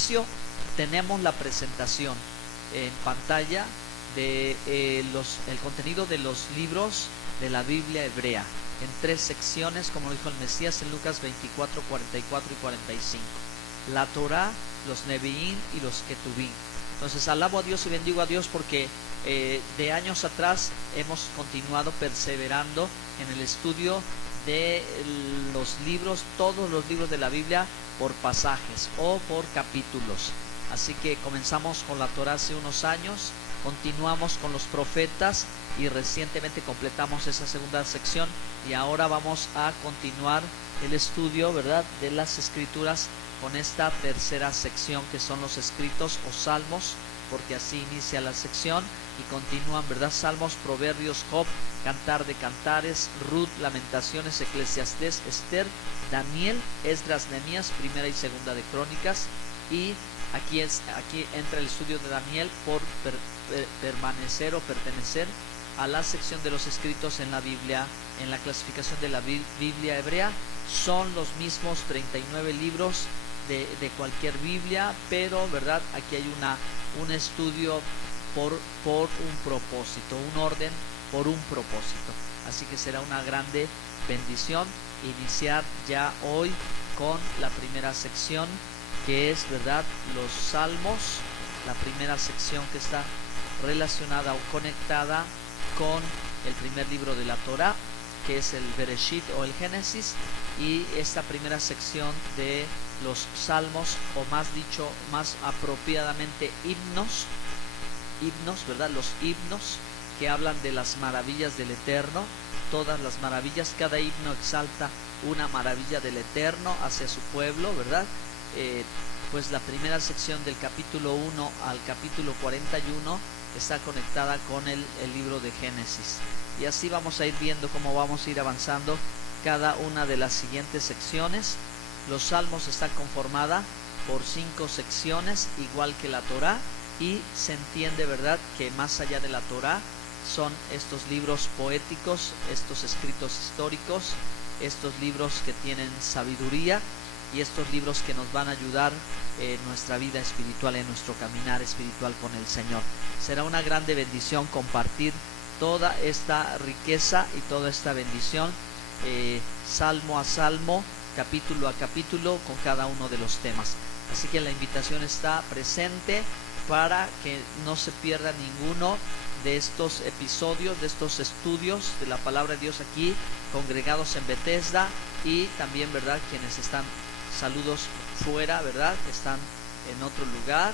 inicio tenemos la presentación en pantalla de el contenido de los libros de la Biblia hebrea en 3 secciones, como dijo el Mesías en Lucas 24, 44 y 45. La Torá, los Neviín y los Ketubín. Entonces alabo a Dios y bendigo a Dios porque de años atrás hemos continuado perseverando en el estudio de los libros, todos los libros de la Biblia por pasajes o por capítulos. Así que comenzamos con la Torá hace unos años, continuamos con los profetas y recientemente completamos esa segunda sección y ahora vamos a continuar el estudio, ¿verdad?, de las escrituras con esta tercera sección que son los escritos o salmos, porque así inicia la sección y continúan, ¿verdad?, Salmos, Proverbios, Job, Cantar de Cantares, Ruth, Lamentaciones, Eclesiastés, Esther, Daniel, Esdras, Nehemías, Primera y Segunda de Crónicas. Y aquí entra el estudio de Daniel por permanecer o pertenecer a la sección de los escritos en la Biblia, en la clasificación de la Biblia hebrea. Son los mismos 39 libros de cualquier Biblia, pero, ¿verdad?, aquí hay un estudio por un propósito, un orden por un propósito. Así que será una grande bendición iniciar ya hoy con la primera sección, que es, ¿verdad?, los salmos, la primera sección que está relacionada o conectada con el primer libro de la Torá, que es el Bereshit o el Génesis, y esta primera sección de los salmos, o más dicho, más apropiadamente himnos, ¿verdad?, los himnos que hablan de las maravillas del Eterno, todas las maravillas. Cada himno exalta una maravilla del Eterno hacia su pueblo, ¿verdad? Pues la primera sección del capítulo 1 al capítulo 41 está conectada con el libro de Génesis, y así vamos a ir viendo cómo vamos a ir avanzando cada una de las siguientes secciones. Los salmos están conformada por 5 secciones, igual que la Torá, y se entiende, ¿verdad?, que más allá de la Torá son estos libros poéticos, estos escritos históricos, estos libros que tienen sabiduría y estos libros que nos van a ayudar en nuestra vida espiritual, en nuestro caminar espiritual con el Señor. Será una grande bendición compartir toda esta riqueza y toda esta bendición, salmo a salmo, capítulo a capítulo, con cada uno de los temas. Así que la invitación está presente para que no se pierda ninguno de estos episodios, de estos estudios de la palabra de Dios aquí congregados en Bethesda, y también, ¿verdad?, quienes están, saludos fuera, ¿verdad?, que están en otro lugar,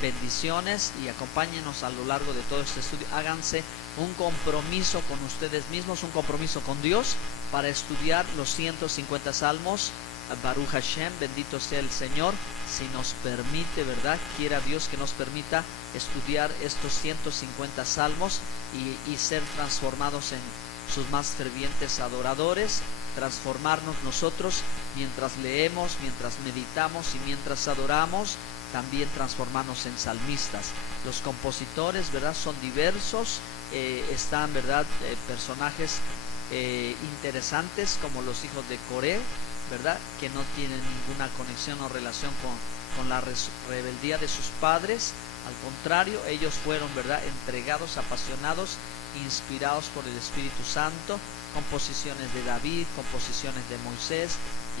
bendiciones, y acompáñenos a lo largo de todo este estudio. Háganse un compromiso con ustedes mismos, un compromiso con Dios para estudiar los 150 salmos. Baruch Hashem, bendito sea el Señor, si nos permite, ¿verdad?, quiera Dios que nos permita estudiar estos 150 salmos y ser transformados en sus más fervientes adoradores, transformarnos nosotros mientras leemos, mientras meditamos y mientras adoramos, también transformarnos en salmistas. Los compositores, ¿verdad?, son diversos, están, ¿verdad?, personajes interesantes como los hijos de Coré, ¿verdad?, que no tienen ninguna conexión o relación con la rebeldía de sus padres. Al contrario, ellos fueron, ¿verdad?, entregados, apasionados, inspirados por el Espíritu Santo. Composiciones de David, composiciones de Moisés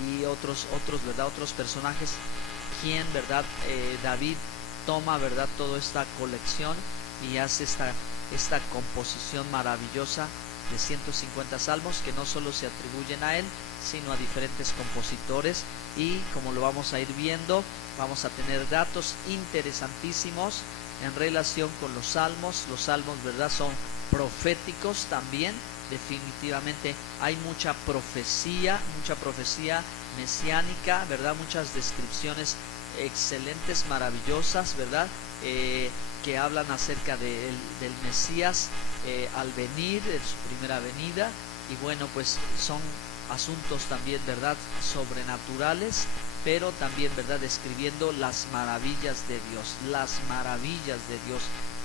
y otros, ¿verdad?, otros personajes, quien, ¿verdad?, David toma, ¿verdad?, toda esta colección y hace esta composición maravillosa de 150 salmos que no solo se atribuyen a él, sino a diferentes compositores. Y como lo vamos a ir viendo, vamos a tener datos interesantísimos en relación con los salmos. Los salmos, ¿verdad?, son proféticos también. Definitivamente hay mucha profecía mesiánica, ¿verdad?, muchas descripciones excelentes, maravillosas, ¿verdad?, que hablan acerca del Mesías al venir, en su primera venida. Y bueno, pues son asuntos también, ¿verdad?, sobrenaturales, pero también, ¿verdad?, describiendo las maravillas de Dios,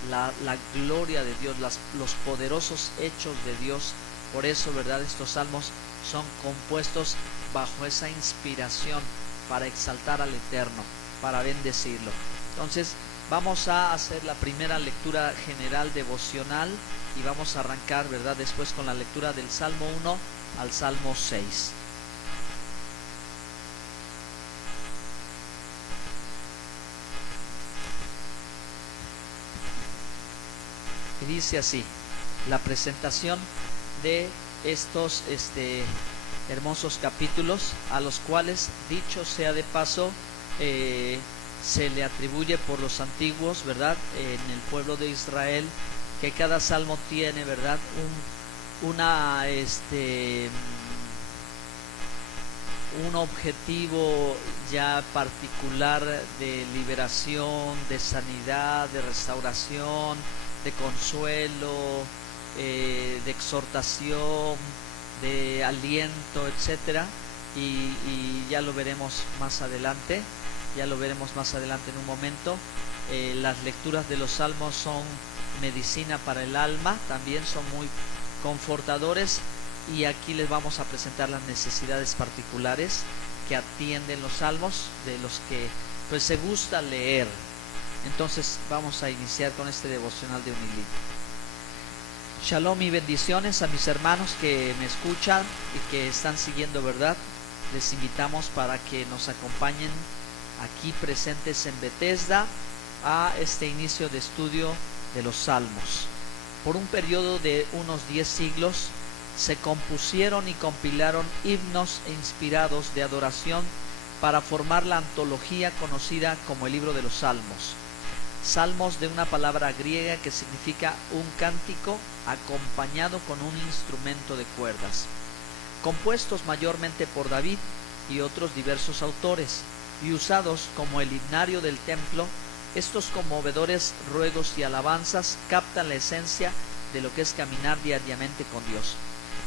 la gloria de Dios, los poderosos hechos de Dios. Por eso, ¿verdad?, estos salmos son compuestos bajo esa inspiración para exaltar al Eterno. para bendecirlo. Entonces vamos a hacer la primera lectura general devocional y vamos a arrancar, ¿verdad?, después con la lectura del Salmo 1 al Salmo 6. Y dice así, la presentación de estos hermosos capítulos, a los cuales, dicho sea de paso, se le atribuye por los antiguos, ¿verdad?, en el pueblo de Israel, que cada salmo tiene, ¿verdad?, un objetivo ya particular de liberación, de sanidad, de restauración, de consuelo, de exhortación, de aliento, etcétera, y ya lo veremos más adelante. Ya lo veremos más adelante en un momento. Las lecturas de los salmos son medicina para el alma, también son muy confortadores, y aquí les vamos a presentar las necesidades particulares que atienden los salmos, de los que pues se gusta leer. Entonces vamos a iniciar con este devocional de Unilí. Shalom y bendiciones a mis hermanos que me escuchan y que están siguiendo, ¿verdad? Les invitamos para que nos acompañen aquí presentes en Bethesda a este inicio de estudio de los salmos. Por un periodo de unos 10 siglos se compusieron y compilaron himnos e inspirados de adoración para formar la antología conocida como el libro de los salmos. Salmos, de una palabra griega que significa un cántico acompañado con un instrumento de cuerdas, compuestos mayormente por David y otros diversos autores, y usados como el himnario del templo. Estos conmovedores ruegos y alabanzas captan la esencia de lo que es caminar diariamente con Dios.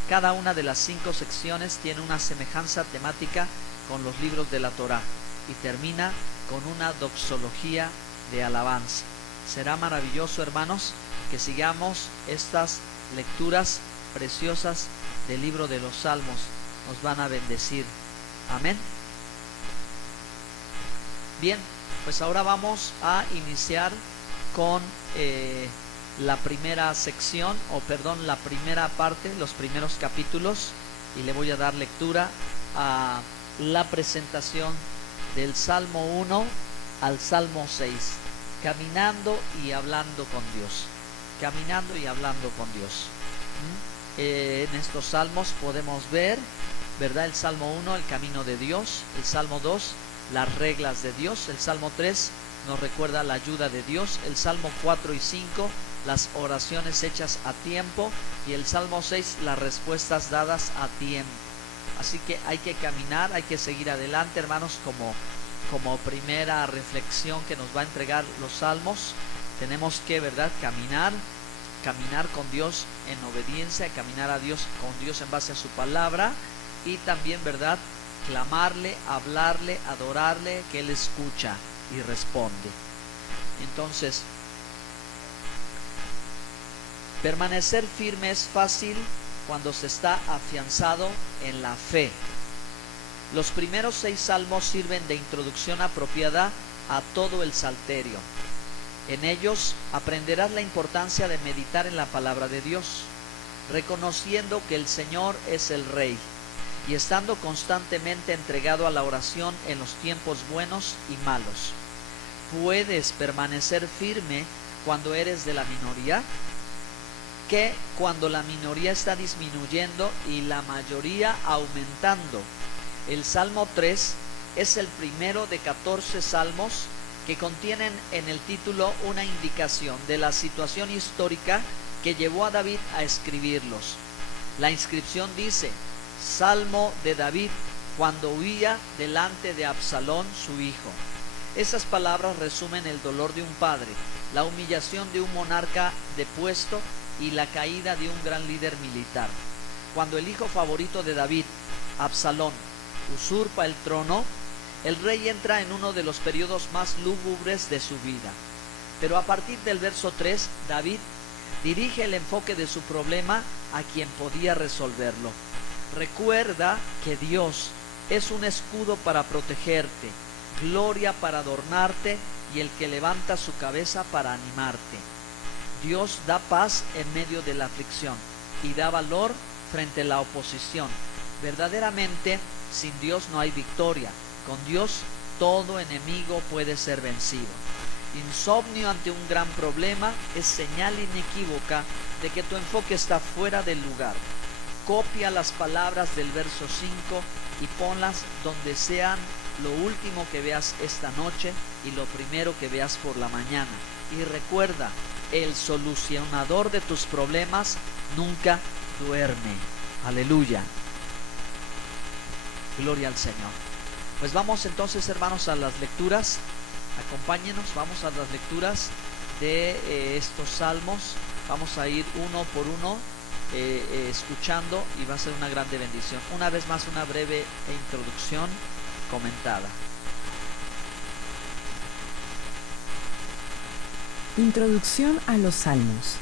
Cada una de las 5 secciones tiene una semejanza temática con los libros de la Torá y termina con una doxología de alabanza. Será maravilloso, hermanos, que sigamos estas lecturas preciosas del libro de los Salmos. Nos van a bendecir. Amén. Bien, pues ahora vamos a iniciar con la primera sección, la primera parte, los primeros capítulos, y le voy a dar lectura a la presentación del Salmo 1 al Salmo 6, caminando y hablando con Dios, caminando y hablando con Dios. En estos salmos podemos ver, ¿verdad?, el Salmo 1, el camino de Dios; el Salmo 2, las reglas de Dios; el Salmo 3 nos recuerda la ayuda de Dios; el Salmo 4 y 5, las oraciones hechas a tiempo; y el Salmo 6, las respuestas dadas a tiempo. Así que hay que caminar, hay que seguir adelante, hermanos, como primera reflexión que nos va a entregar los salmos. Tenemos que, ¿verdad?, caminar con Dios en obediencia, caminar con Dios en base a su palabra, y también, ¿verdad?, clamarle, hablarle, adorarle, que Él escucha y responde. Entonces, permanecer firme es fácil cuando se está afianzado en la fe. Los primeros 6 salmos sirven de introducción apropiada a todo el Salterio. En ellos aprenderás la importancia de meditar en la palabra de Dios, reconociendo que el Señor es el Rey, y estando constantemente entregado a la oración en los tiempos buenos y malos. ¿Puedes permanecer firme cuando eres de la minoría? Que cuando la minoría está disminuyendo y la mayoría aumentando. El Salmo 3 es el primero de 14 salmos que contienen en el título una indicación de la situación histórica que llevó a David a escribirlos. La inscripción dice: Salmo de David cuando huía delante de Absalón su hijo. Esas palabras resumen el dolor de un padre, la humillación de un monarca depuesto y la caída de un gran líder militar. Cuando el hijo favorito de David, Absalón, usurpa el trono, el rey entra en uno de los periodos más lúgubres de su vida. Pero a partir del verso 3, David dirige el enfoque de su problema a quien podía resolverlo. Recuerda que Dios es un escudo para protegerte. gloria para adornarte y el que levanta su cabeza para animarte. Dios da paz en medio de la aflicción y da valor frente a la oposición. Verdaderamente, sin Dios no hay victoria. Con Dios todo enemigo puede ser vencido. Insomnio ante un gran problema es señal inequívoca de que tu enfoque está fuera del lugar. Copia las palabras del verso 5 y ponlas donde sean lo último que veas esta noche y lo primero que veas por la mañana. Y recuerda, el solucionador de tus problemas nunca duerme. Aleluya. Gloria al Señor. Pues vamos entonces, hermanos, a las lecturas. Acompáñenos, vamos a las lecturas de estos salmos. Vamos a ir uno por uno escuchando y va a ser una grande bendición. Una vez más, una breve introducción comentada. Introducción a los Salmos.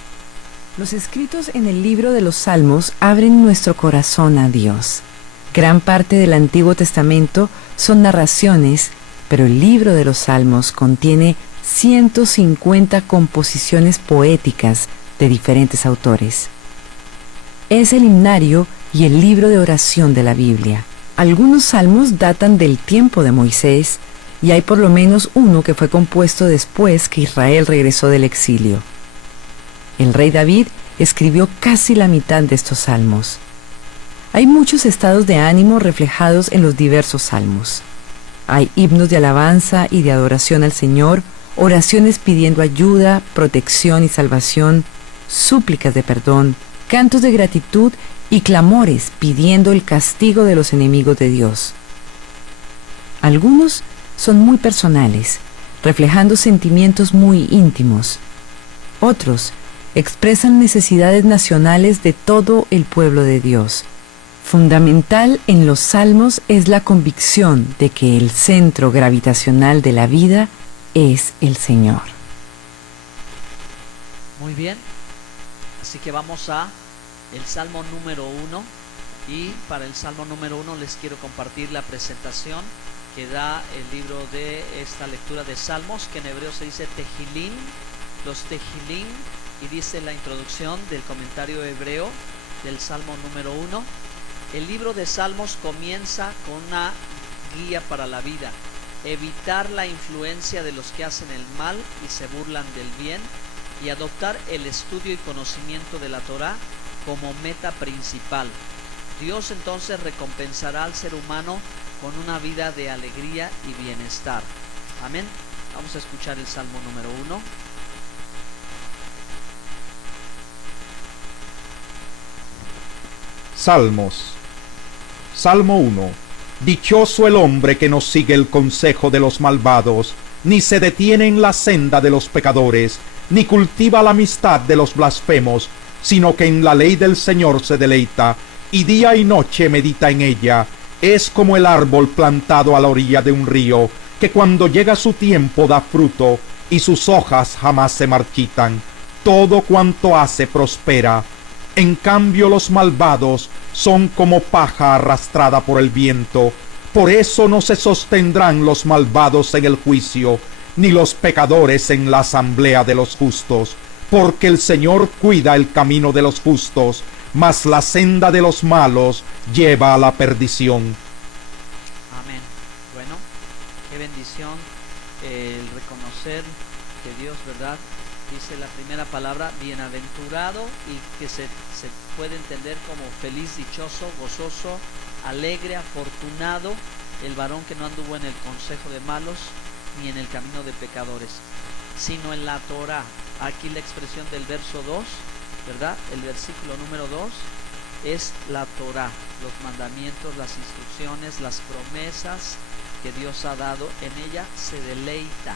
Los escritos en el libro de los Salmos abren nuestro corazón a Dios. Gran parte del Antiguo Testamento son narraciones, pero el libro de los Salmos contiene 150 composiciones poéticas de diferentes autores. Es el himnario y el libro de oración de la Biblia. Algunos salmos datan del tiempo de Moisés y hay por lo menos uno que fue compuesto después que Israel regresó del exilio. El rey David escribió casi la mitad de estos salmos. Hay muchos estados de ánimo reflejados en los diversos salmos. Hay himnos de alabanza y de adoración al Señor, oraciones pidiendo ayuda, protección y salvación, súplicas de perdón, cantos de gratitud y clamores pidiendo el castigo de los enemigos de Dios. Algunos son muy personales, reflejando sentimientos muy íntimos. Otros expresan necesidades nacionales de todo el pueblo de Dios. Fundamental en los salmos es la convicción de que el centro gravitacional de la vida es el Señor. Muy bien, así que vamos a el Salmo número 1 y para el Salmo número 1 les quiero compartir la presentación que da el libro de esta lectura de Salmos, que en hebreo se dice Tejilín, los Tejilín, y dice la introducción del comentario hebreo del Salmo número 1. El libro de Salmos comienza con una guía para la vida: evitar la influencia de los que hacen el mal y se burlan del bien, y adoptar el estudio y conocimiento de la Torá como meta principal. Dios entonces recompensará al ser humano con una vida de alegría y bienestar. Amén. Vamos a escuchar el Salmo número 1. Salmos. Salmo 1. Dichoso el hombre que no sigue el consejo de los malvados, ni se detiene en la senda de los pecadores, ni cultiva la amistad de los blasfemos, sino que en la ley del Señor se deleita, y día y noche medita en ella. Es como el árbol plantado a la orilla de un río, que cuando llega su tiempo da fruto, y sus hojas jamás se marchitan. Todo cuanto hace prospera. En cambio los malvados son como paja arrastrada por el viento. Por eso no se sostendrán los malvados en el juicio, ni los pecadores en la asamblea de los justos. Porque el Señor cuida el camino de los justos, mas la senda de los malos lleva a la perdición. Amén. Bueno, qué bendición el reconocer que Dios, ¿verdad?, dice la primera palabra, bienaventurado, y que se puede entender como feliz, dichoso, gozoso, alegre, afortunado, el varón que no anduvo en el consejo de malos, ni en el camino de pecadores, sino en la Torá. Aquí la expresión del verso 2, ¿verdad? El versículo número 2 es la Torá, los mandamientos, las instrucciones, las promesas que Dios ha dado. En ella se deleita,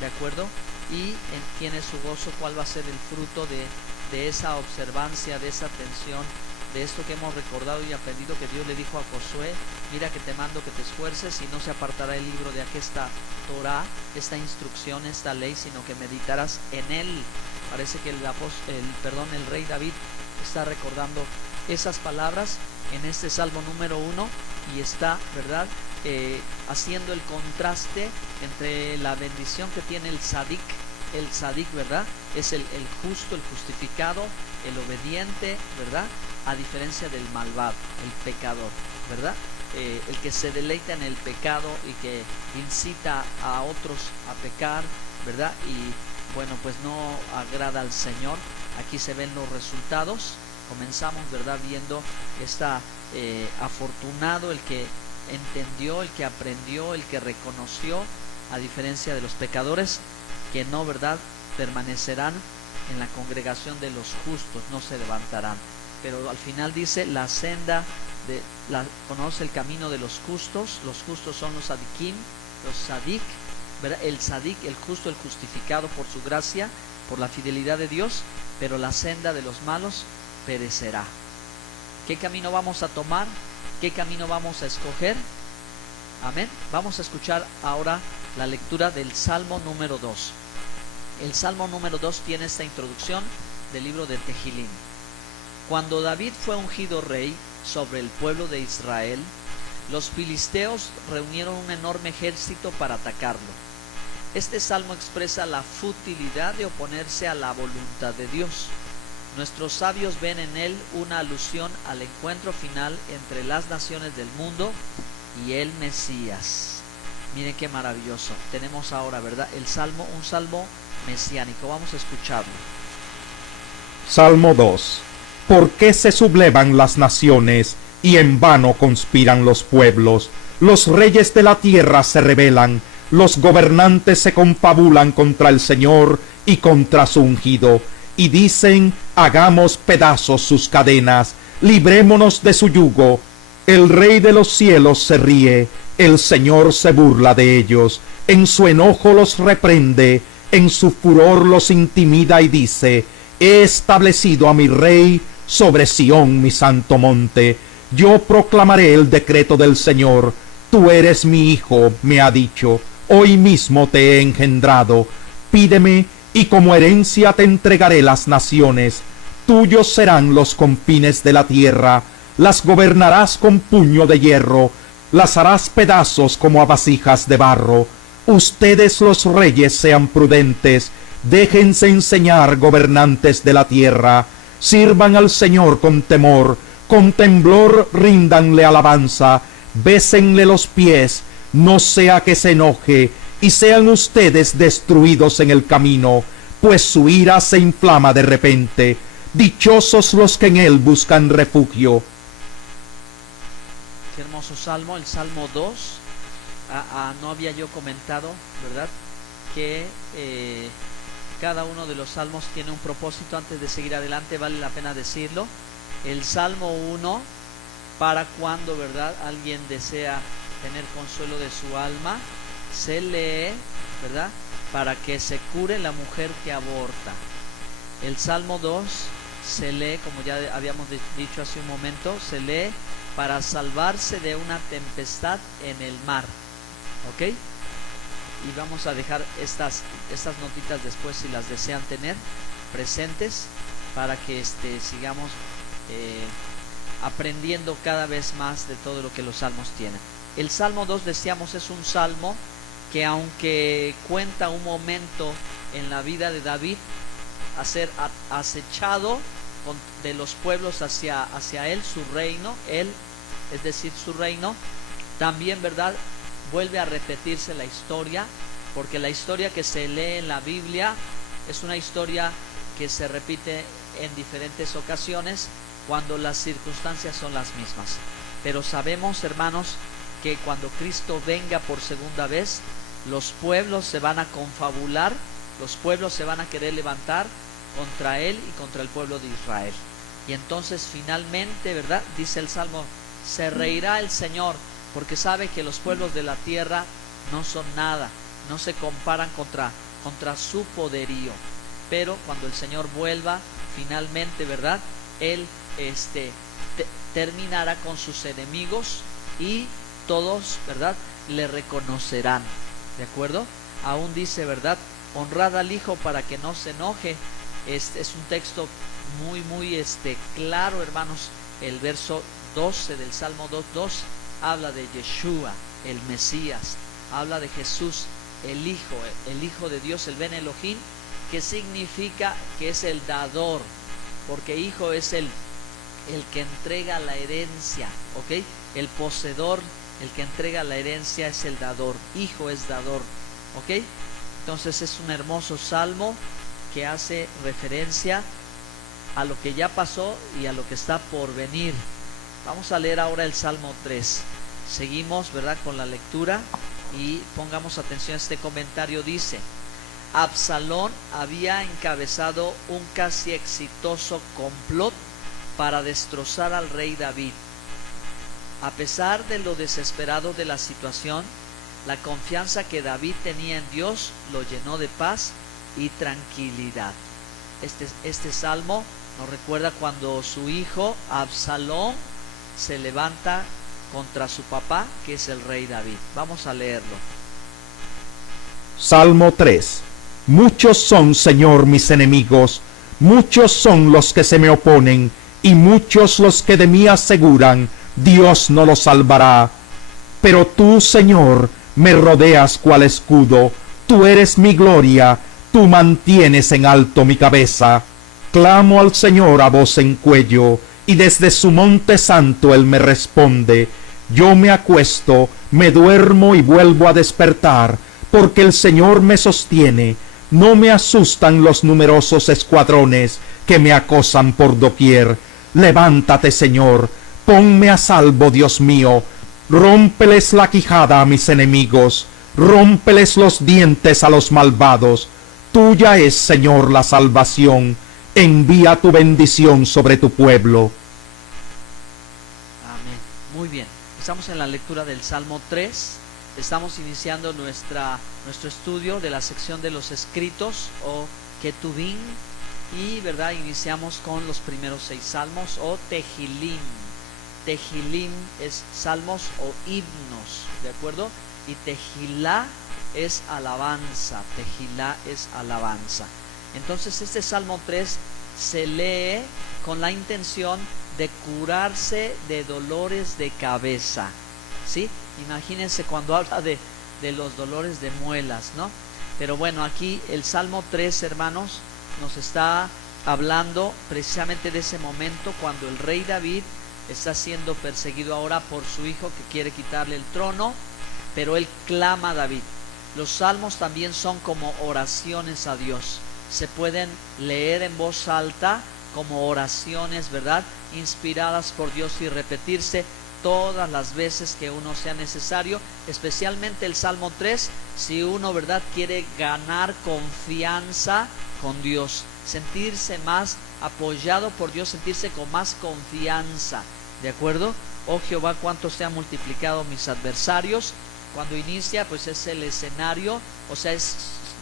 ¿de acuerdo? Y tiene su gozo. ¿Cuál va a ser el fruto de esa observancia, de esa atención, de esto que hemos recordado y aprendido, que Dios le dijo a Josué: mira que te mando que te esfuerces y no se apartará el libro de aquí, esta Torá, esta instrucción, esta ley, sino que meditarás en él. Parece que el rey David está recordando esas palabras en este Salmo número 1 y está, ¿verdad?, haciendo el contraste entre la bendición que tiene el tzadik, ¿verdad?, es el justo, el justificado, el obediente, ¿verdad?, a diferencia del malvado, el pecador, ¿verdad?, el que se deleita en el pecado y que incita a otros a pecar, ¿verdad?, y bueno, pues no agrada al Señor. Aquí se ven los resultados. Comenzamos, ¿verdad?, viendo afortunado el que entendió, el que aprendió, el que reconoció, a diferencia de los pecadores que no, ¿verdad?, permanecerán en la congregación de los justos, no se levantarán. Pero al final dice, conoce el camino de los justos son los tzadikim, los tzadik, ¿verdad?, el tzadik, el justo, el justificado por su gracia, por la fidelidad de Dios, pero la senda de los malos perecerá. ¿Qué camino vamos a tomar? ¿Qué camino vamos a escoger? Amén. Vamos a escuchar ahora la lectura del Salmo número 2. El Salmo número 2 tiene esta introducción del libro de Tehilim. Cuando David fue ungido rey sobre el pueblo de Israel, los filisteos reunieron un enorme ejército para atacarlo. Este salmo expresa la futilidad de oponerse a la voluntad de Dios. Nuestros sabios ven en él una alusión al encuentro final entre las naciones del mundo y el Mesías. Miren qué maravilloso. Tenemos ahora, ¿verdad?, un salmo mesiánico. Vamos a escucharlo. Salmo 2. ¿Por qué se sublevan las naciones y en vano conspiran los pueblos? Los reyes de la tierra se rebelan, los gobernantes se confabulan contra el Señor y contra su ungido, y dicen, hagamos pedazos sus cadenas, librémonos de su yugo. El Rey de los cielos se ríe, el Señor se burla de ellos, en su enojo los reprende, en su furor los intimida y dice, he establecido a mi Rey sobre Sión, mi santo monte. Yo proclamaré el decreto del Señor. Tú eres mi hijo, me ha dicho, hoy mismo te he engendrado. Pídeme, y como herencia te entregaré las naciones. Tuyos serán los confines de la tierra. Las gobernarás con puño de hierro. Las harás pedazos como a vasijas de barro. Ustedes los reyes sean prudentes. Déjense enseñar, gobernantes de la tierra. Sirvan al Señor con temor. Con temblor ríndanle alabanza. Bésenle los pies. No sea que se enoje y sean ustedes destruidos en el camino, pues su ira se inflama de repente. Dichosos los que en él buscan refugio. Qué hermoso salmo, el Salmo 2. No había yo comentado, ¿verdad?, que cada uno de los salmos tiene un propósito. Antes de seguir adelante, vale la pena decirlo. El Salmo 1, para cuando, ¿verdad?, alguien desea tener consuelo de su alma, se lee, ¿verdad?, para que se cure la mujer que aborta. El Salmo 2 se lee, como ya habíamos dicho hace un momento, se lee para salvarse de una tempestad en el mar. ¿Ok? Y vamos a dejar estas notitas después, si las desean tener presentes, para que sigamos aprendiendo cada vez más de todo lo que los salmos tienen. El Salmo 2, decíamos, es un salmo que, aunque cuenta un momento en la vida de David a ser acechado de los pueblos hacia él, su reino, es decir, su reino, también, ¿verdad?, vuelve a repetirse la historia, porque la historia que se lee en la Biblia es una historia que se repite en diferentes ocasiones cuando las circunstancias son las mismas. Pero sabemos, hermanos, que cuando Cristo venga por segunda vez, los pueblos se van a confabular, los pueblos se van a querer levantar contra él y contra el pueblo de Israel. Y entonces finalmente, ¿verdad?, dice el Salmo, se reirá el Señor, porque sabe que los pueblos de la tierra no son nada, no se comparan contra su poderío. Pero cuando el Señor vuelva, finalmente, ¿verdad?, él terminará con sus enemigos y todos, ¿verdad?, le reconocerán. ¿De acuerdo? Aún dice, ¿verdad?, honrad al Hijo para que no se enoje. Es un texto muy claro, hermanos, el verso 12 del Salmo 2:2 habla de Yeshua, el Mesías, habla de Jesús, el Hijo de Dios, el Ben Elohim, que significa que es el dador, porque hijo es el que entrega la herencia, ¿ok? El poseedor, el que entrega la herencia es el dador, hijo es dador, ¿ok? Entonces es un hermoso salmo que hace referencia a lo que ya pasó y a lo que está por venir. Vamos a leer ahora el Salmo 3. Seguimos, ¿verdad?, con la lectura y pongamos atención a este comentario. Dice: Absalón había encabezado un casi exitoso complot para destrozar al rey David. A pesar de lo desesperado de la situación, la confianza que David tenía en Dios lo llenó de paz y tranquilidad. Este salmo nos recuerda cuando su hijo Absalón se levanta contra su papá, que es el rey David. Vamos a leerlo. Salmo 3. Muchos son, Señor, mis enemigos, muchos son los que se me oponen, y muchos los que de mí aseguran, Dios no los salvará. Pero tú, Señor, me rodeas cual escudo, tú eres mi gloria, tú mantienes en alto mi cabeza. Clamo al Señor a voz en cuello, y desde su monte santo él me responde. Yo me acuesto, me duermo y vuelvo a despertar, porque el Señor me sostiene. No me asustan los numerosos escuadrones que me acosan por doquier. Levántate, Señor, ponme a salvo, Dios mío. Rómpeles la quijada a mis enemigos, rómpeles los dientes a los malvados. Tuya es, Señor, la salvación. Envía tu bendición sobre tu pueblo. Amén. Muy bien. Estamos en la lectura del Salmo 3. Estamos iniciando nuestro estudio de la sección de los escritos o Ketubim, y verdad, iniciamos con los primeros 6 salmos o Tehilim. Tehilim es salmos o himnos, ¿de acuerdo? Y Tehilá es alabanza. Tehilá es alabanza. Entonces este Salmo 3 se lee con la intención de curarse de dolores de cabeza, ¿sí? Imagínense cuando habla de los dolores de muelas, ¿no? Pero bueno, aquí el Salmo 3, hermanos, nos está hablando precisamente de ese momento cuando el rey David está siendo perseguido ahora por su hijo que quiere quitarle el trono, pero él clama a David. Los salmos también son como oraciones a Dios. Se pueden leer en voz alta como oraciones, ¿verdad?, inspiradas por Dios y repetirse todas las veces que uno sea necesario, especialmente el Salmo 3, si uno, ¿verdad?, quiere ganar confianza con Dios, sentirse más apoyado por Dios, sentirse con más confianza, ¿de acuerdo? Oh Jehová, cuánto se han multiplicado mis adversarios. Cuando inicia, pues es el escenario, o sea,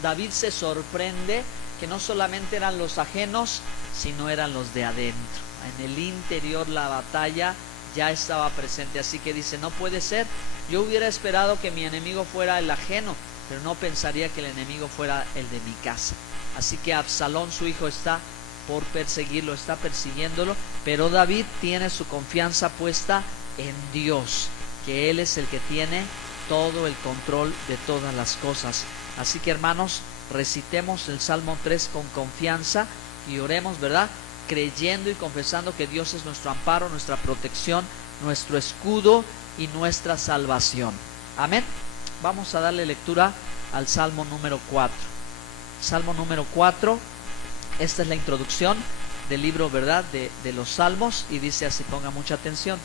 David se sorprende que no solamente eran los ajenos, sino eran los de adentro. En el interior la batalla ya estaba presente, así que dice: no puede ser, yo hubiera esperado que mi enemigo fuera el ajeno, pero no pensaría que el enemigo fuera el de mi casa. Así que Absalón, su hijo, está por perseguirlo, está persiguiéndolo, pero David tiene su confianza puesta en Dios, que Él es el que tiene todo el control de todas las cosas. Así que, hermanos, recitemos el Salmo 3 con confianza y oremos, ¿verdad?, creyendo y confesando que Dios es nuestro amparo, nuestra protección, nuestro escudo y nuestra salvación. Amén. Vamos a darle lectura al Salmo número 4. Salmo número 4, esta es la introducción del libro, ¿verdad?, de los Salmos, y dice así, ponga mucha atención.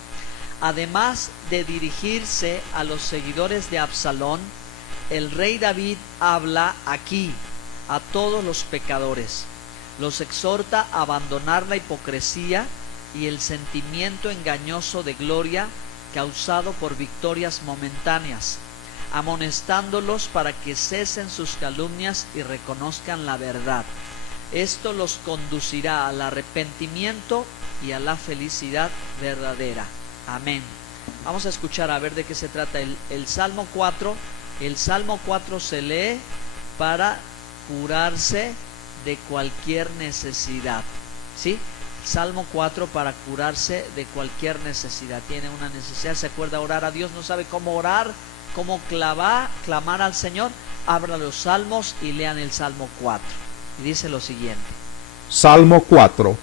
Además de dirigirse a los seguidores de Absalón, el rey David habla aquí a todos los pecadores. Los exhorta a abandonar la hipocresía y el sentimiento engañoso de gloria causado por victorias momentáneas, amonestándolos para que cesen sus calumnias y reconozcan la verdad. Esto los conducirá al arrepentimiento y a la felicidad verdadera. Amén. Vamos a escuchar a ver de qué se trata el Salmo 4. El Salmo 4 se lee para curarse de cualquier necesidad, ¿sí? Salmo 4 para curarse de cualquier necesidad. Tiene una necesidad, se acuerda orar a Dios, no sabe cómo orar, cómo clamar al Señor. Abra los salmos y lean el Salmo 4. Y dice lo siguiente. Salmo 4.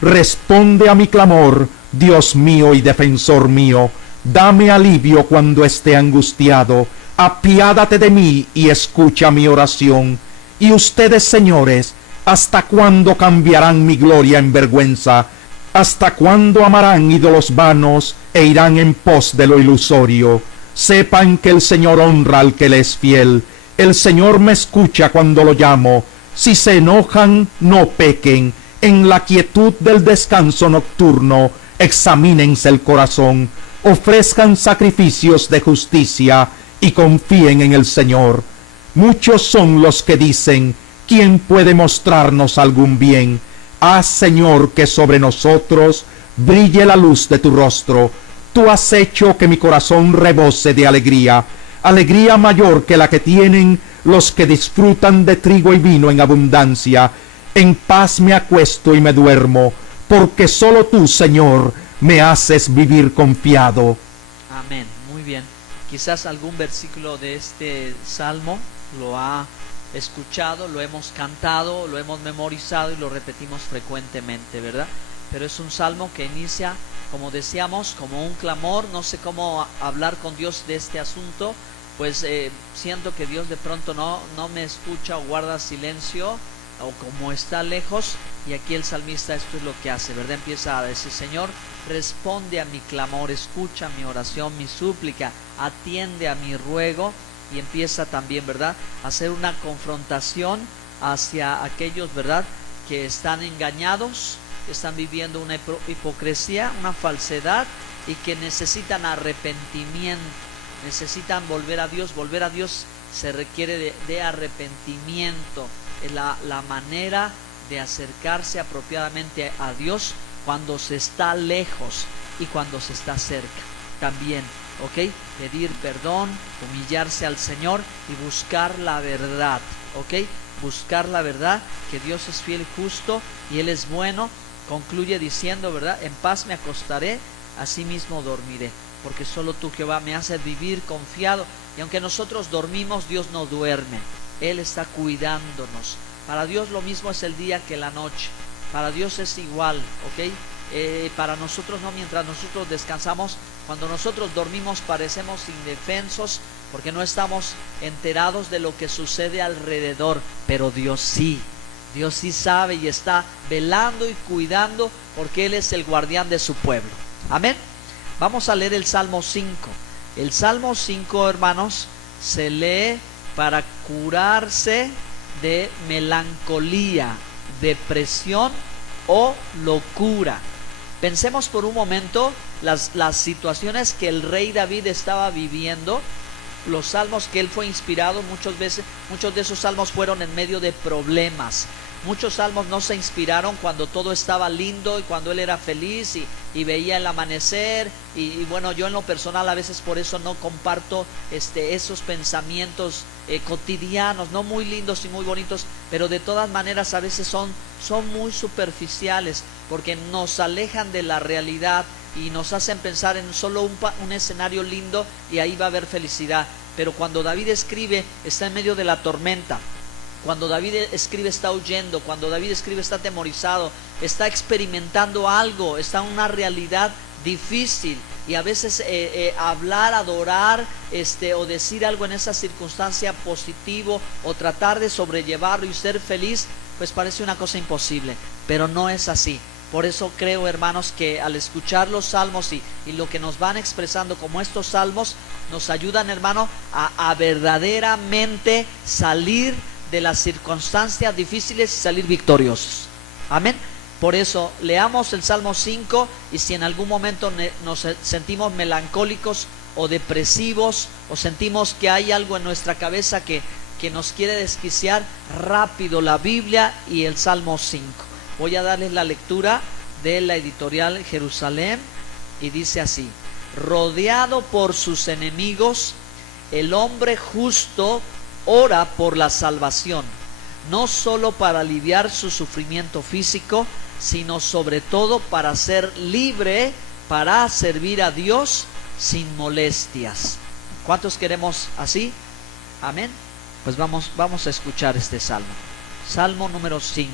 Responde a mi clamor, Dios mío y defensor mío. Dame alivio cuando esté angustiado. Apiádate de mí y escucha mi oración. Y ustedes, señores, ¿hasta cuándo cambiarán mi gloria en vergüenza? ¿Hasta cuándo amarán ídolos vanos e irán en pos de lo ilusorio? Sepan que el Señor honra al que le es fiel. El Señor me escucha cuando lo llamo. Si se enojan, no pequen. En la quietud del descanso nocturno, examínense el corazón. Ofrezcan sacrificios de justicia y confíen en el Señor. Muchos son los que dicen: ¿quién puede mostrarnos algún bien? Haz, Señor, que sobre nosotros brille la luz de tu rostro. Tú has hecho que mi corazón rebose de alegría, alegría mayor que la que tienen los que disfrutan de trigo y vino en abundancia. En paz me acuesto y me duermo, porque solo tú, Señor, me haces vivir confiado. Amén, muy bien. Quizás algún versículo de este salmo lo ha escuchado, lo hemos cantado, lo hemos memorizado y lo repetimos frecuentemente, ¿verdad? Pero es un salmo que inicia, como decíamos, como un clamor. No sé cómo hablar con Dios de este asunto, pues siento que Dios de pronto no me escucha o guarda silencio, o como está lejos. Y aquí el salmista esto es lo que hace, ¿verdad? Empieza a decir: Señor, responde a mi clamor, escucha mi oración, mi súplica, atiende a mi ruego. Y empieza también, ¿verdad?, a hacer una confrontación hacia aquellos, ¿verdad?, que están engañados, que están viviendo una hipocresía, una falsedad, y que necesitan arrepentimiento, necesitan volver a Dios. Volver a Dios se requiere de arrepentimiento. Es la manera de acercarse apropiadamente a Dios cuando se está lejos y cuando se está cerca también. ¿Ok? Pedir perdón, humillarse al Señor y buscar la verdad. ¿Ok? Buscar la verdad, que Dios es fiel y justo y Él es bueno. Concluye diciendo, ¿verdad? En paz me acostaré, asimismo dormiré, porque solo tú, Jehová, me haces vivir confiado. Y aunque nosotros dormimos, Dios no duerme. Él está cuidándonos. Para Dios lo mismo es el día que la noche. Para Dios es igual, ¿ok? Para nosotros no. Mientras nosotros descansamos, cuando nosotros dormimos parecemos indefensos, porque no estamos enterados de lo que sucede alrededor. Pero Dios sí sabe y está velando y cuidando, porque Él es el guardián de su pueblo. Amén. Vamos a leer el Salmo 5. El Salmo 5, hermanos, se lee para curarse de melancolía, depresión o locura. Pensemos por un momento las situaciones que el rey David estaba viviendo, los salmos que él fue inspirado. Muchos de esos salmos fueron en medio de problemas. Muchos salmos no se inspiraron cuando todo estaba lindo y cuando él era feliz y veía el amanecer. Y bueno, yo en lo personal a veces por eso no comparto esos pensamientos cotidianos, no muy lindos y muy bonitos, pero de todas maneras a veces son muy superficiales, porque nos alejan de la realidad y nos hacen pensar en solo un escenario lindo y ahí va a haber felicidad. Pero cuando David escribe, está en medio de la tormenta. Cuando David escribe, está huyendo. Cuando David escribe, está atemorizado, está experimentando algo, está en una realidad difícil. Y a veces hablar, adorar o decir algo en esa circunstancia positivo, o tratar de sobrellevarlo y ser feliz, pues parece una cosa imposible. Pero no es así. Por eso creo, hermanos, que al escuchar los salmos y lo que nos van expresando como estos salmos, nos ayudan, hermano, a verdaderamente salir de las circunstancias difíciles y salir victoriosos. Amén. Por eso leamos el Salmo 5, y si en algún momento nos sentimos melancólicos o depresivos, o sentimos que hay algo en nuestra cabeza que nos quiere desquiciar, rápido la Biblia y el Salmo 5. Voy a darles la lectura de la editorial Jerusalén, y dice así: rodeado por sus enemigos, el hombre justo ora por la salvación, no solo para aliviar su sufrimiento físico, sino sobre todo para ser libre, para servir a Dios sin molestias. ¿Cuántos queremos así? Amén. Pues vamos a escuchar este salmo. Salmo número 5.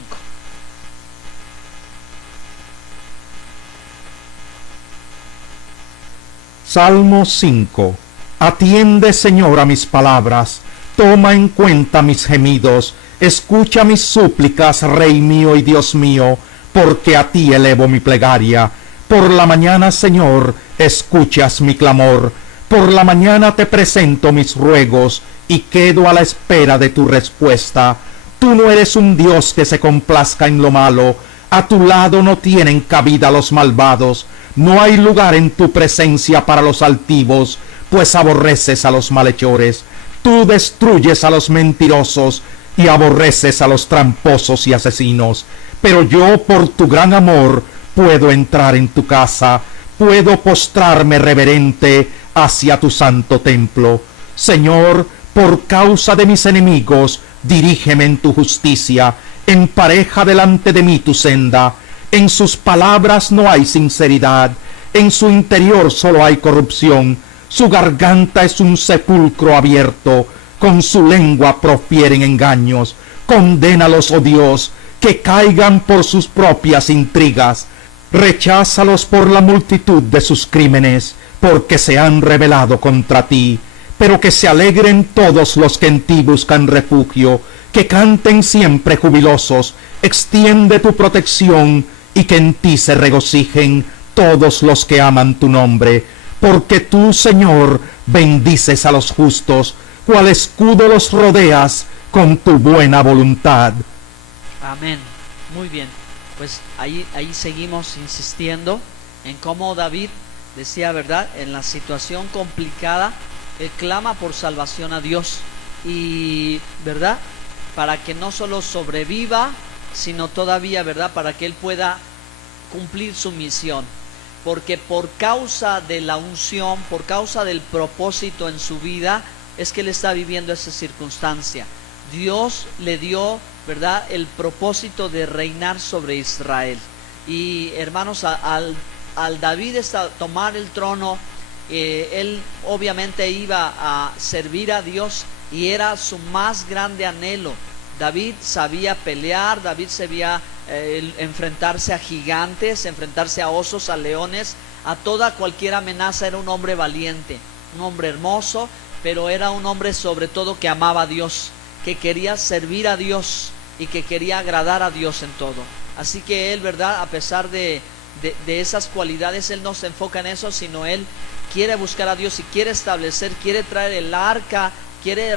Salmo 5. Atiende, Señor, a mis palabras, toma en cuenta mis gemidos, escucha mis súplicas, Rey mío y Dios mío, porque a ti elevo mi plegaria. Por la mañana, Señor, escuchas mi clamor, por la mañana te presento mis ruegos, y quedo a la espera de tu respuesta. Tú no eres un Dios que se complazca en lo malo, a tu lado no tienen cabida los malvados, no hay lugar en tu presencia para los altivos, pues aborreces a los malhechores. Tú destruyes a los mentirosos y aborreces a los tramposos y asesinos. Pero yo, por tu gran amor, puedo entrar en tu casa, puedo postrarme reverente hacia tu santo templo. Señor, por causa de mis enemigos, dirígeme en tu justicia, empareja delante de mí tu senda. En sus palabras no hay sinceridad, en su interior solo hay corrupción. Su garganta es un sepulcro abierto, con su lengua profieren engaños. Condénalos, oh Dios, que caigan por sus propias intrigas. Recházalos por la multitud de sus crímenes, porque se han rebelado contra ti. Pero que se alegren todos los que en ti buscan refugio, que canten siempre jubilosos. Extiende tu protección, y que en ti se regocijen todos los que aman tu nombre. Porque tú, Señor, bendices a los justos, cual escudo los rodeas con tu buena voluntad. Amén. Muy bien. Pues ahí seguimos insistiendo en cómo David decía, ¿verdad? En la situación complicada, él clama por salvación a Dios. Y, ¿verdad? Para que no solo sobreviva, sino todavía, ¿verdad? Para que él pueda cumplir su misión. Porque por causa de la unción, por causa del propósito en su vida, es que él está viviendo esa circunstancia. Dios le dio, ¿verdad?, el propósito de reinar sobre Israel. Y hermanos, al David tomar el trono, él obviamente iba a servir a Dios y era su más grande anhelo. David sabía pelear, David sabía enfrentarse a gigantes, enfrentarse a osos, a leones, a toda cualquier amenaza. Era un hombre valiente, un hombre hermoso, pero era un hombre sobre todo que amaba a Dios, que quería servir a Dios y que quería agradar a Dios en todo. Así que él, ¿verdad?, a pesar de esas cualidades, él no se enfoca en eso, sino él quiere buscar a Dios y quiere establecer, quiere traer el arca, quiere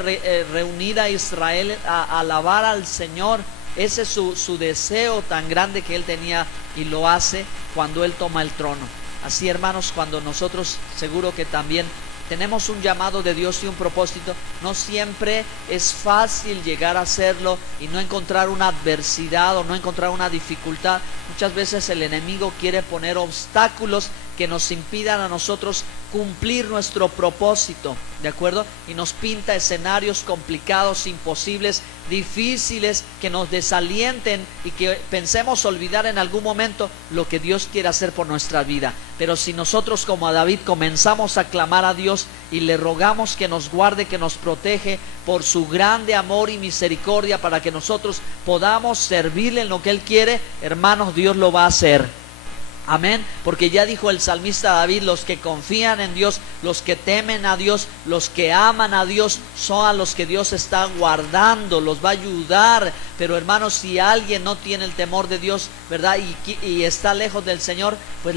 reunir a Israel a alabar al Señor. Ese es su deseo tan grande que él tenía, y lo hace cuando él toma el trono. Así, hermanos, cuando nosotros seguro que también tenemos un llamado de Dios y un propósito, no siempre es fácil llegar a hacerlo y no encontrar una adversidad o no encontrar una dificultad. Muchas veces el enemigo quiere poner obstáculos que nos impidan a nosotros cumplir nuestro propósito, ¿de acuerdo? Y nos pinta escenarios complicados, imposibles, difíciles, que nos desalienten y que pensemos olvidar en algún momento lo que Dios quiere hacer por nuestra vida. Pero si nosotros, como a David, comenzamos a clamar a Dios y le rogamos que nos guarde, que nos protege por su grande amor y misericordia, para que nosotros podamos servirle en lo que Él quiere, hermanos, Dios lo va a hacer. Amén, porque ya dijo el salmista David: los que confían en Dios, los que temen a Dios, los que aman a Dios, son a los que Dios está guardando, los va a ayudar. Pero hermanos, si alguien no tiene el temor de Dios, ¿verdad?, y está lejos del Señor, pues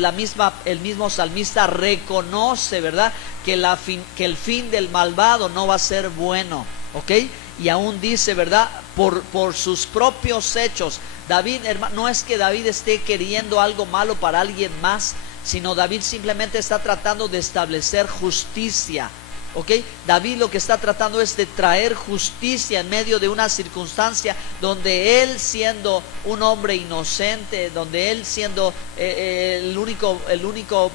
el mismo salmista reconoce, ¿verdad?, que el fin del malvado no va a ser bueno, ¿ok? Y aún dice, ¿verdad?, por sus propios hechos. David, hermano, no es que David esté queriendo algo malo para alguien más, sino David simplemente está tratando de establecer justicia, ¿ok? David lo que está tratando es de traer justicia en medio de una circunstancia donde él, siendo un hombre inocente, donde él siendo el único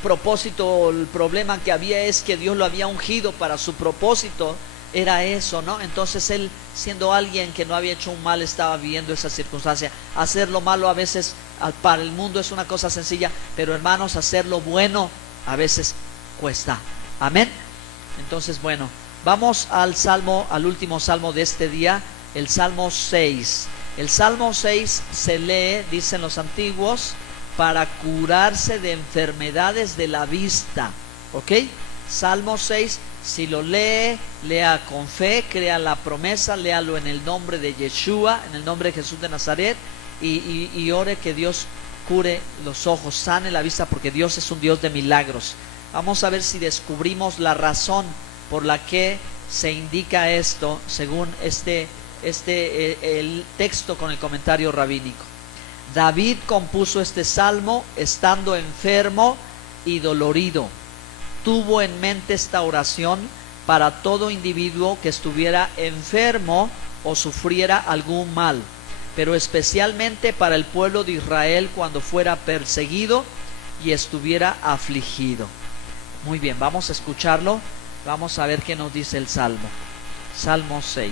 propósito, el problema que había es que Dios lo había ungido para su propósito, era eso, ¿no? Entonces él, siendo alguien que no había hecho un mal, estaba viviendo esa circunstancia. Hacer lo malo a veces para el mundo es una cosa sencilla, pero hermanos, hacer lo bueno a veces cuesta. Amén. Entonces, bueno, vamos al salmo, al último salmo de este día, el Salmo 6. El Salmo 6 se lee, dicen los antiguos, para curarse de enfermedades de la vista. ¿Ok? Salmo 6, si lo lee, lea con fe, crea la promesa, léalo en el nombre de Yeshua, en el nombre de Jesús de Nazaret, y ore que Dios cure los ojos, sane la vista, porque Dios es un Dios de milagros. Vamos a ver si descubrimos la razón por la que se indica esto, según el texto con el comentario rabínico. David compuso este salmo estando enfermo y dolorido. Tuvo en mente esta oración para todo individuo que estuviera enfermo o sufriera algún mal, pero especialmente para el pueblo de Israel cuando fuera perseguido y estuviera afligido. Muy bien, vamos a escucharlo. Vamos a ver qué nos dice el Salmo. Salmo 6.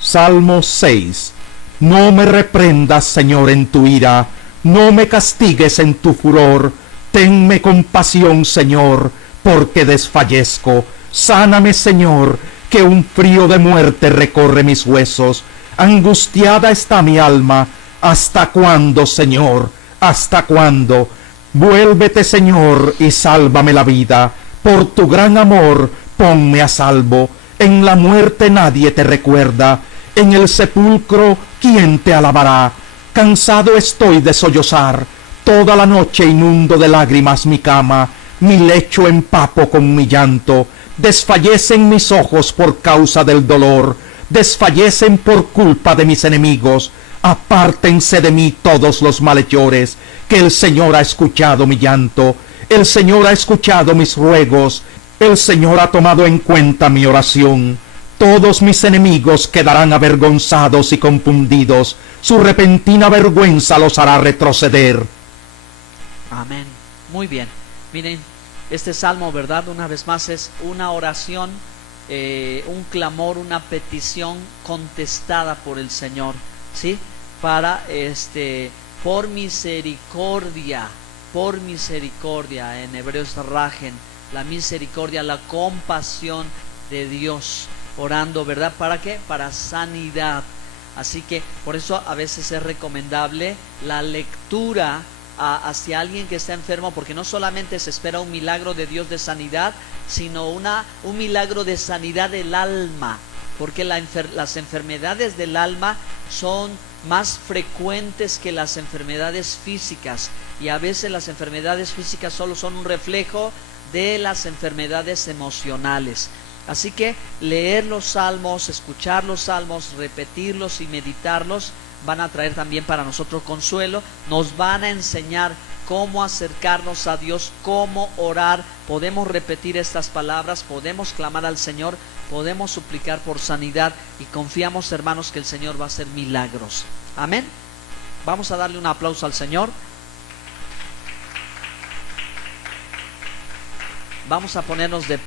Salmo 6. No me reprendas, Señor, en tu ira, no me castigues en tu furor. Tenme compasión, Señor, porque desfallezco. Sáname, Señor, que un frío de muerte recorre mis huesos. Angustiada está mi alma. ¿Hasta cuándo, Señor? ¿Hasta cuándo? Vuélvete, Señor, y sálvame la vida. Por tu gran amor, ponme a salvo. En la muerte nadie te recuerda. En el sepulcro, ¿quién te alabará? Cansado estoy de sollozar. Toda la noche inundo de lágrimas mi cama. Mi lecho empapo con mi llanto. Desfallecen mis ojos por causa del dolor. Desfallecen por culpa de mis enemigos. Apártense de mí todos los malhechores, que el Señor ha escuchado mi llanto, el Señor ha escuchado mis ruegos, el Señor ha tomado en cuenta mi oración. Todos mis enemigos quedarán avergonzados y confundidos, su repentina vergüenza los hará retroceder. Amén. Muy bien. Miren, este salmo, ¿verdad? Una vez más es una oración, un clamor, una petición contestada por el Señor, ¿sí? Para por misericordia, en hebreo es rajen, la misericordia, la compasión de Dios, orando, ¿verdad? ¿Para qué? Para sanidad. Así que por eso a veces es recomendable la lectura hacia alguien que está enfermo, porque no solamente se espera un milagro de Dios de sanidad, sino un milagro de sanidad del alma, porque las enfermedades del alma son más frecuentes que las enfermedades físicas, y a veces las enfermedades físicas solo son un reflejo de las enfermedades emocionales. Así que leer los salmos, escuchar los salmos, repetirlos y meditarlos van a traer también para nosotros consuelo, nos van a enseñar cómo acercarnos a Dios, cómo orar. Podemos repetir estas palabras, podemos clamar al Señor, podemos suplicar por sanidad, y confiamos, hermanos, que el Señor va a hacer milagros. Amén. Vamos a darle un aplauso al Señor. Vamos a ponernos de